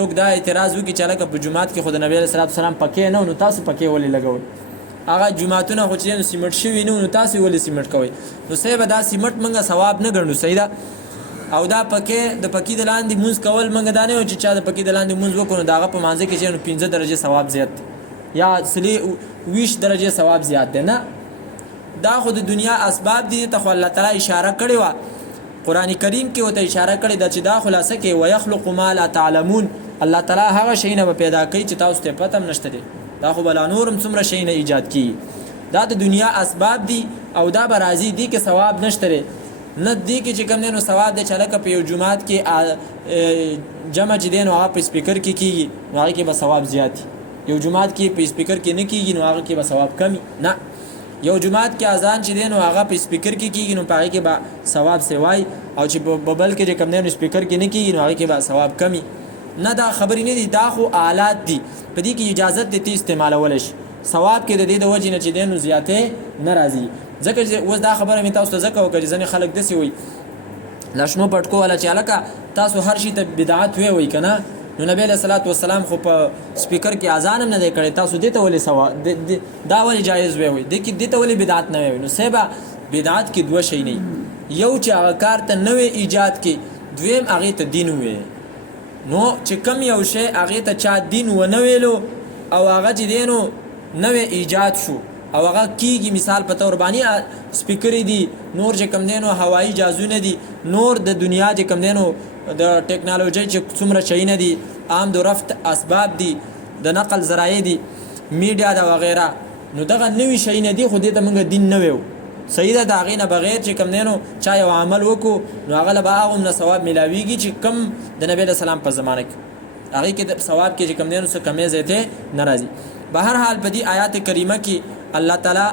څوک دا اعتراض وکړي چې لکه په جمعات کې خو د نبی علیه الصلاۃ والسلام پکې نه نو تاسو پکې ولې لګوئ هغه جمعتونه خو چې سیمټ شوي نه نو تاسو ولې سیمټ کوئ نو صاحب دا سیمټ موږ ثواب نه ګڼو صحیح ده او دا پکې د پکې د لاندې مونځ کول موږ دا نه یو چې چا د پکې د لاندې مونځ وکړو نو د هغه په مانځه کې چې 15 درجه ثواب زیات یا 20 درجه ثواب زیات دی نه دا خو د دنیا اسباب دي ته خو الله تعالی اشاره کړې و قران کریم کې وته اشاره کړې ده چې دا خلاصه کې ويخلق ما لا تعلمون الله تعالی هغه شی نه پیدا کوي چې تاسو ته پته نشته دي دا خو بلا نورم څومره شی نه ایجاد کی دا د دنیا اسباب دي او دا برازي دي کې ثواب نشته نه دی کې چې کوم نه ثواب دی چې لکه په یو جمعات کې جمع چې دین او په سپیکر کې کیږي نو هغه کې به ثواب زیات یو جمعات کې په سپیکر کې نه کیږي نو هغه کې به ثواب کمی نه یو جمعات کې اذان چې دین او هغه په سپیکر کې کیږي نو پاره کې به ثواب سوای او چې ببل کې کوم نه سپیکر کې نه کیږي نو هغه کې به ثواب کمی نه دا خبرې نه دي دا خو آلات دي په دې کې اجازه دي ته استعمالول شي ثواب کې د دې د وجې نه چې دین زیاته ناراضي ځکه چې اوس دا خبره مې تاسو ته ځکه وکړه ځنې خلک دسي وي لاشنو پټکو ولا چې الکه تاسو هر شي ته بدعت وي کنه نو نبی له صلوات و سلام خو په سپیکر کې اذان هم نه دی کړی تاسو دې ته ولې سوا دا ولې جایز وي د کې دې ته ولې بدعت نه وي نو سبا بدعت کې دوه شي نه یو چې هغه کار ته نوې ایجاد کې دویم هغه ته دین وي نو چې کم یو شی هغه ته چا دین و نه ویلو او هغه چې دینو نوې ایجاد شو او هغه کیږي مثال په تور باندې سپیکر دي نور چې کم دینو هوایی جهازونه دي نور د دنیا چې کم دینو د ټیکنالوژي چې څومره شي نه دي عام د رفت اسباب دي د نقل ذرایع دي میډیا دا وغیرہ نو دغه نوې شي نه دي خو دې ته موږ دین نه ویو صحیح ده دا غینه بغیر چې کم دینو چا یو عمل وکړو نو هغه له هغه نه ثواب ملاويږي چې کم د نبی له سلام په زمانه کې هغه کې د ثواب کې چې کم دینو څخه کمې زیاته ناراضي بهر حال په دې آیات کریمه کې الله تعالی